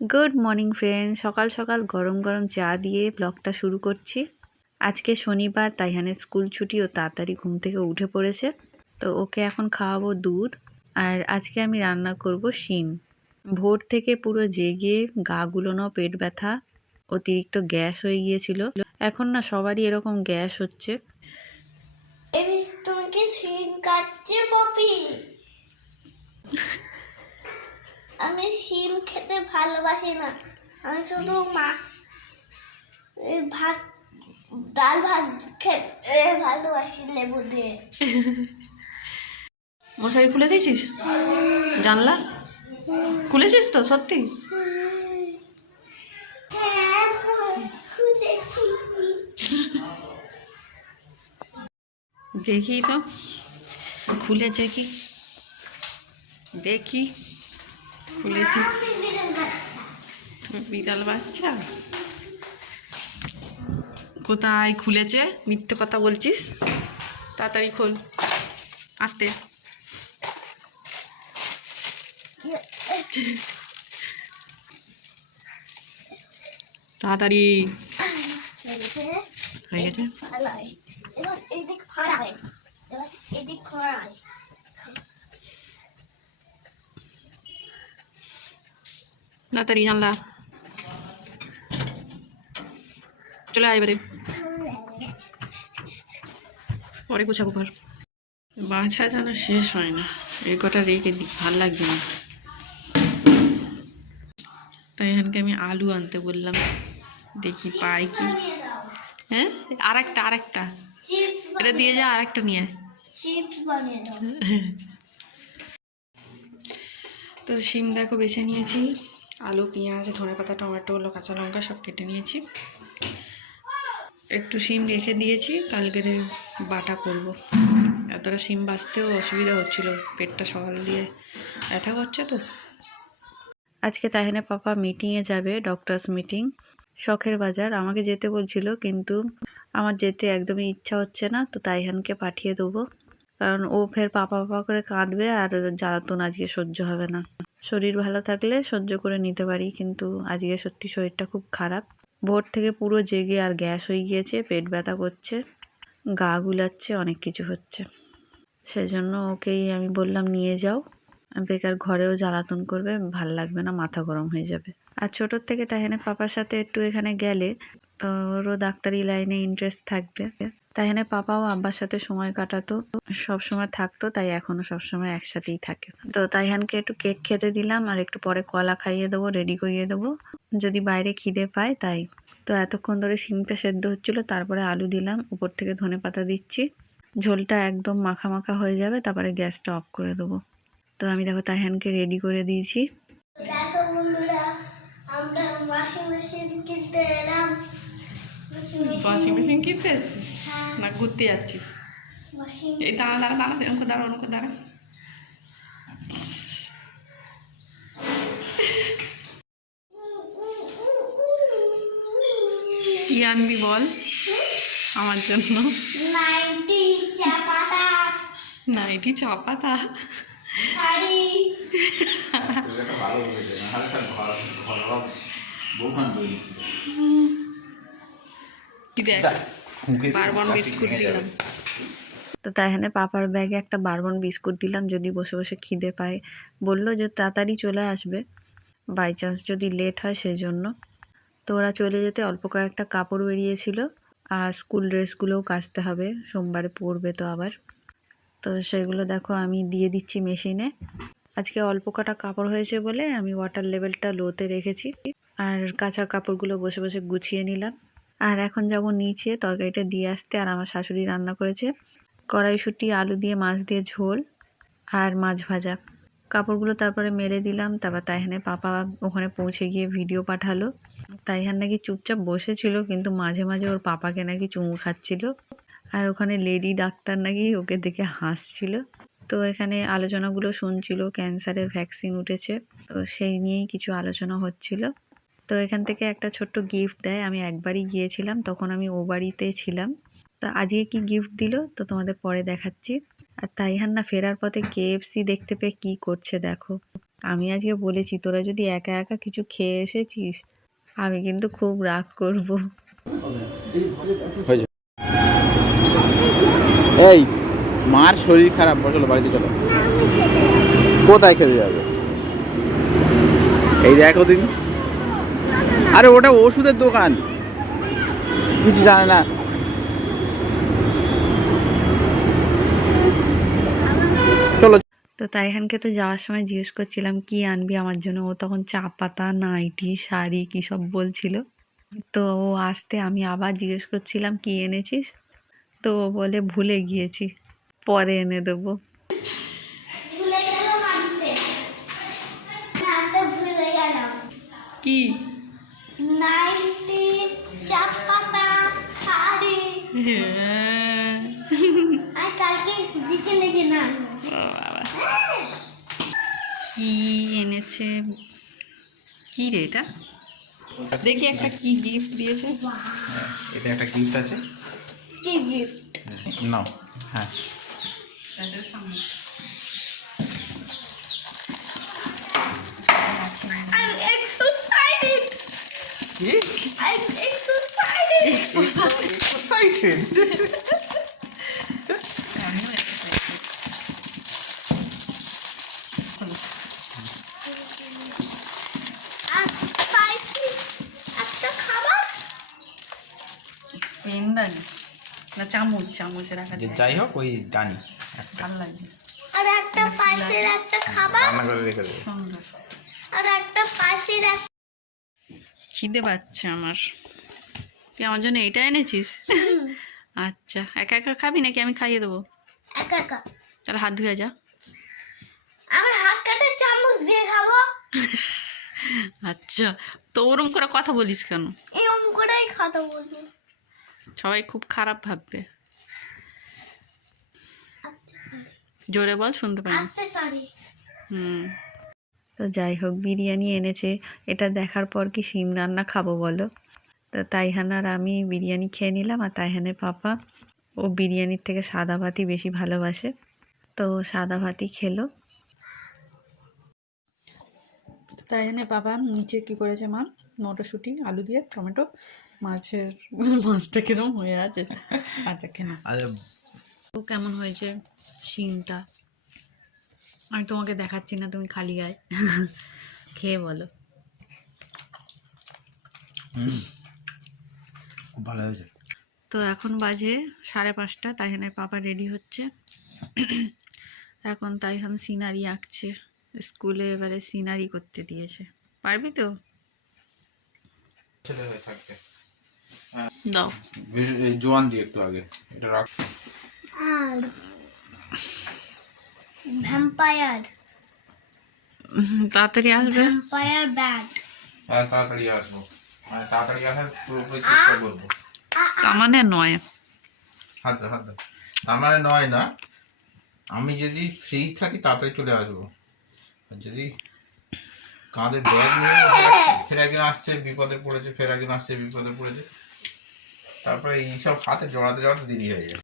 Good morning friend সকাল সকাল গরম গরম চা দিয়ে ব্লগটা শুরু করছি। আজকে শনিবার তাইহানের স্কুল ছুটি ও তাড়াতাড়ি ঘুম থেকে উঠে পড়েছে। তো ওকে এখন খাওয়াবো দুধ। আর আজকে আমি রান্না করব শিম। ভোর থেকে পুরো জেগে গা গুলোনো পেট ব্যথা, অতিরিক্ত গ্যাস হয়ে গিয়েছিল। এখন না সবারই এরকম গ্যাস হচ্ছে। আমি তোমাকে সিম কাটছে, পপি। আমি সিম খেতে ভালোবাসি না। আমি শুধু মা ভাত ডাল ভাত খেতে ভালোবাসি লেবু দিয়ে। মশারি খুলে দিয়েছিস? জানলা? খুলেছিস তো সত্যি? হ্যাঁ দেখি তো খুলেছে কি? দেখি। খুলেছিস বিড়াল বাচ্চা। কোথায় খুলেছে? মিথ্যে কথা বলছিস? তাড়াতাড়ি খোল। আসতে। তাড়াতাড়ি। হয়ে গেছে? এদিক এবার এদিক ফাড়াই তাড়াতাড়ি জানলা চলে আয় এবারে পরে গুছাবো ঘর বাছা যেন শেষ হয় না এই কটা রেখে দিই ভালো লাগছে না তাই এখানকে আমি আলু আনতে বললাম দেখি পাই কি হ্যাঁ আর একটা আর একটা এটা দিয়ে যা আর একটা নিয়ে তো শিম দেখো বেছে নিয়েছি আলু, পেঁয়াজ ধনে পাতা টমেটো লো কাঁচা লঙ্কা সব কেটে নিয়েছি। একটু সিম রেখে দিয়েছি কালকে বাটা করব। এতটা সিম বাঁচতেও অসুবিধা হচ্ছিল, পেটটা সকাল দিয়ে ব্যথা করছে তো। আজকে তাহেনে পাপা মিটিংয়ে যাবে ডক্টরস মিটিং শখের বাজার। আমাকে যেতে বলছিল, কিন্তু আমার যেতে একদমই ইচ্ছা হচ্ছে না, তো তাইহানকে পাঠিয়ে দেবো। কারণ ও ফের পাপা পাপা করে কাঁদবে, আর জ্বালাতন আজকে সহ্য হবে না। শরীর ভালো থাকলে সহ্য করে নিতে পারি, কিন্তু আজকে সত্যি শরীরটা খুব খারাপ। ভোর থেকে পুরো জেগে আর গ্যাস হয়ে গিয়েছে, পেট ব্যথা করছে, গা গুলাচ্ছে, অনেক কিছু হচ্ছে। সেজন্য ওকেই আমি বললাম, নিয়ে যাও। বেকার ঘরেও জ্বালাতন করবে, ভালো লাগবে না, মাথা গরম হয়ে যাবে। আর ছোটোর থেকে তাহেনে পাপার সাথে একটু এখানে গেলে তো ওরও ডাক্তারি লাইনে ইন্টারেস্ট থাকবে। তাহেনে পাপাও আব্বার সাথে সময় কাটাতো। সব সময় থাকতো, তাই এখনও সব সময় একসাথেই থাকে। তো তাইহানকে একটু কেক খেতে দিলাম, আর একটু পরে কলা খাইয়ে দেবো রেডি করিয়ে দেবো। যদি বাইরে খিদে পায়, তাই। তো এতক্ষণ ধরে শিমটা সেদ্ধ হচ্ছিল, তারপরে আলু দিলাম, উপর থেকে ধনে পাতা দিচ্ছি। ঝোলটা একদম মাখা মাখা হয়ে যাবে, তারপরে গ্যাসটা অফ করে দেবো। তো আমি দেখো তাইহানকে রেডি করে দিয়েছি। দেখো বন্ধুরা, আমরা ওয়াশিং মেশিন কিনতে এলাম। ওয়াশিং মেশিন কিনতে এসছিস না ঘুরতে যাচ্ছিস এই দাঁড়া দাঁড়া দাঁড়া করে দাঁড়া করে দাঁড়া কি আনবি বল আমার জন্য নাইটি চাপাতা শাড়ি জায়গাটা ভালো হয়েছে না হালকা ঘর ঘরোয়া বৌভান তৈরি কি দেখ বারবন বিস্কুট দিলাম। তো তাই এখানে পাপার ব্যাগে একটা বারবন বিস্কুট দিলাম যদি বসে বসে খিদে পায়। বলল যে তাড়াতাড়ি চলে আসবে বাই চান্স যদি লেট হয় সেই জন্য তো ওরা চলে যেতে অল্প কয়েকটা কাপড় বেরিয়েছিল আর স্কুল ড্রেসগুলোও কাচতে হবে সোমবারে পরবে তো আবার। তো সেগুলো দেখো আমি দিয়ে দিচ্ছি মেশিনে। আজকে অল্প কটা কাপড় হয়েছে বলে আমি ওয়াটার লেভেলটা লোতে রেখেছি আর কাঁচা কাপড়গুলো বসে বসে গুছিয়ে নিলাম। আর এখন যাব নিচে, তরকারিটা দিয়ে আসতে, আর আমার শাশুড়ি রান্না করেছে। কড়াইশুঁটি, আলু দিয়ে, মাছ দিয়ে ঝোল আর মাছ ভাজা। কাপড়গুলো তারপরে মেলে দিলাম, তারপর তাইহানে পাপা ওখানে পৌঁছে গিয়ে ভিডিও পাঠালো। তাইহান নাকি চুপচাপ বসেছিল, কিন্তু মাঝে মাঝে ওর পাপাকে নাকি চুমু খাচ্ছিল। আর ওখানে লেডি ডাক্তার নাকি ওকে দেখে হাসছিল। তো এখানে আলোচনাগুলো শুনছিল, ক্যান্সারের ভ্যাকসিন উঠেছে, তো সেই নিয়েই কিছু আলোচনা হচ্ছিল। তো এখান থেকে একটা ছোট্ট গিফট দেয়। আমি একবারই গিয়েছিলাম তখন আমি ও বাড়িতে ছিলাম। তা আজকে কি গিফট দিল? তো তোমাদের পরে দেখাচ্ছি। আর তাইহান না ফেরার পথে কেএফসি দেখতে পেয়ে কি করছে দেখো। আমি আজকে বলেছি তোরা যদি একা একা কিছু খেয়ে এসেছিস আমি কিন্তু খুব রাগ করব। এই মার শরীর খারাপ। চলো বাড়িতে চলো। কোথায় খেতে যাবে? এই দেখো দিন আরে ওটা ওষুধের দোকান। কিছু জানে না। চলো। তো তাইহানকে তো যাওয়ার সময় জিজ্ঞেস করছিলাম কি আনবি আমার জন্য? ও তখন চা পাতা নাইটি শাড়ি কী সব বলছিল। তো ও আসতে আমি আবার জিজ্ঞেস করছিলাম কি এনেছিস? তো ও বলে ভুলে গিয়েছি পরে এনে দেবো। কি? নাইটি চাপ পাতা শাড়ি আর কালকে বিকেলে কিনা কি এনেছে? কি রে এটা? দেখি একটা কি গিফট দিয়েছে। এটা একটা গিফট আছে। কি গিফট নাও হ্যাঁ I'm excited. কি? I'm excited. Excited R spicy একটা খাবার পেনদানি না চামচ চামচে রাখা যে যাই হোক ওই জানি। ভালো লাগছে আর একটা পাশের একটা খাবার। রান্না করে রেখে দেবো আর একটা পাশের একটা খিদে পাচ্ছে আমার। তুই আমার জন্য এটা এনেছিস? আচ্ছা একা একা খাবি নাকি আমি খাইয়ে দেবো? একা একা। তাহলে হাত ধুয়ে যা। আমার হাত কাটা চামচ দিয়ে খাব। আচ্ছা তো ওরম করে কথা বলিস কেন? এরকম করেই খাতে বলব। সবাই খুব খারাপ ভাববে। আচ্ছা জোরে বল শুনতে পাই আচ্ছা হুম। তো যাই হোক বিরিয়ানি এনেছে। এটা দেখার পর কি শিম রান্না খাব বলো? তো তাইহান আর আমি বিরিয়ানি খেয়ে নিলাম আর তাইহানের পাপা ও বিরিয়ানির থেকে সাদা ভাতই বেশি ভালোবাসে। তো সাদা ভাতই খেলো। তাইহানের পাপা নিচে কি করেছে মা? মটরশুঁটি আলু দিয়ে টমেটো মাছের মাছটা কিরম হয়ে আছে? আচ্ছা কেন আরে তো কেমন হয়েছে শিমটা? আমি তোমাকে দেখাচ্ছি না তুমি খালি গায়ে। খেয়ে বলো। ভালো হয়েছে। তো এখন বাজে সাড়ে পাঁচটা তাইহানের পাপা রেডি হচ্ছে। এখন তাইহান সিনারি আঁকছে। স্কুলে এবারে সিনারি করতে দিয়েছে। পারবি তো? হয়ে দাও। জোয়ান দিয়ে একটু আগে। এটা রাখ। ভ্যাম্পায়ার তাড়াতাড়ি আসবে? ভ্যাম্পায়ার ব্যাট হ্যাঁ তাড়াতাড়ি আসব। মানে তাড়াতাড়ি আসার পুরোপুরি চেষ্টা করব। তার মানে নয়। হাত হাত দাও তার মানে নয় না। আমি যদি ফ্রি থাকি তাড়াতাড়ি চলে আসব। আর যদি কাঁধে ব্যাগ নিয়ে ফের একদিন আসছে বিপদে পড়েছে ফের একদিন আসছে বিপদে পড়েছে তারপরে এইসব হাতে জড়াতে জড়াতে দেরি হয়ে যায়।